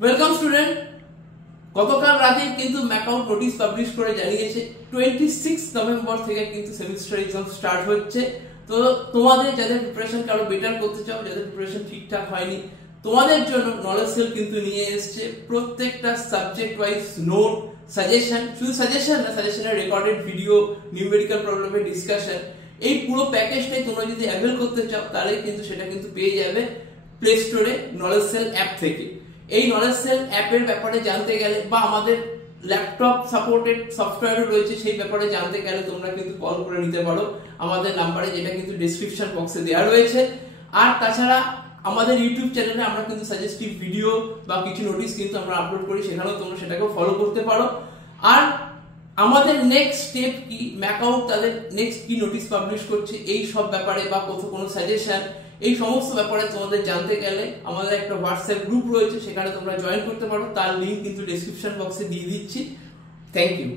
Welcome student. গতকাল রাতে কিন্তু ম্যাকআউট নোটিশ পাবলিশ করে জানিয়েছে 26 নভেম্বর থেকে কিন্তু সেমিস্টার এক্সাম স্টার্ট হচ্ছে। তো তোমাদের যাদের প্রিপারেশন আরো বেটার করতে চাও, যাদের প্রিপারেশন ঠিকঠাক হয়নি, তোমাদের জন্য নলেজ সেল কিন্তু নিয়ে এসেছে প্রত্যেকটা সাবজেক্ট ওয়াইজ নোট, সাজেশন, শুধু সাজেশন না, সাজেশনের রেকর্ডেড ভিডিও, নিউমেরিক্যাল প্রবলেমের ডিসকাশন, এই পুরো প্যাকেজটাই তোমরা যদি অ্যাভেল করতে চাও তাহলে কিন্তু সেটা কিন্তু পেয়ে যাবে প্লে স্টোরে নলেজ সেল অ্যাপ থেকে। এই নলেজ সেল অ্যাপের ব্যাপারে জানতে গেলে বা আমাদের ল্যাপটপ সাপোর্টেড সফটওয়্যারও রয়েছে, সেই ব্যাপারে জানতে গেলে তোমরা কিন্তু কল করে নিতে পারো আমাদের নাম্বারে, যেটা কিন্তু ডেসক্রিপশন বক্সে দেওয়া রয়েছে। আর তাছাড়া আমাদের ইউটিউব চ্যানেলে আমরা কিন্তু সাজেস্টিভ ভিডিও বা কিছু নোটিশ কিন্তু আমরা আপলোড করি, সেখানেও তোমরা সেটাকেও ফলো করতে পারো। আর আমাদের নেক্সট স্টেপ কি, ম্যাকআউট তাদের নেক্সট কি নোটিশ পাবলিশ করছে, এই সব ব্যাপারে বা কোনো সাজেশন, এই সমস্ত ব্যাপারে তোমাদের জানতে গেলে আমাদের একটা হোয়াটসঅ্যাপ গ্রুপ রয়েছে, সেখানে তোমরা জয়েন করতে পারো। তার লিঙ্ক কিন্তু ডেসক্রিপশন বক্সে দিয়ে দিচ্ছি। Thank you.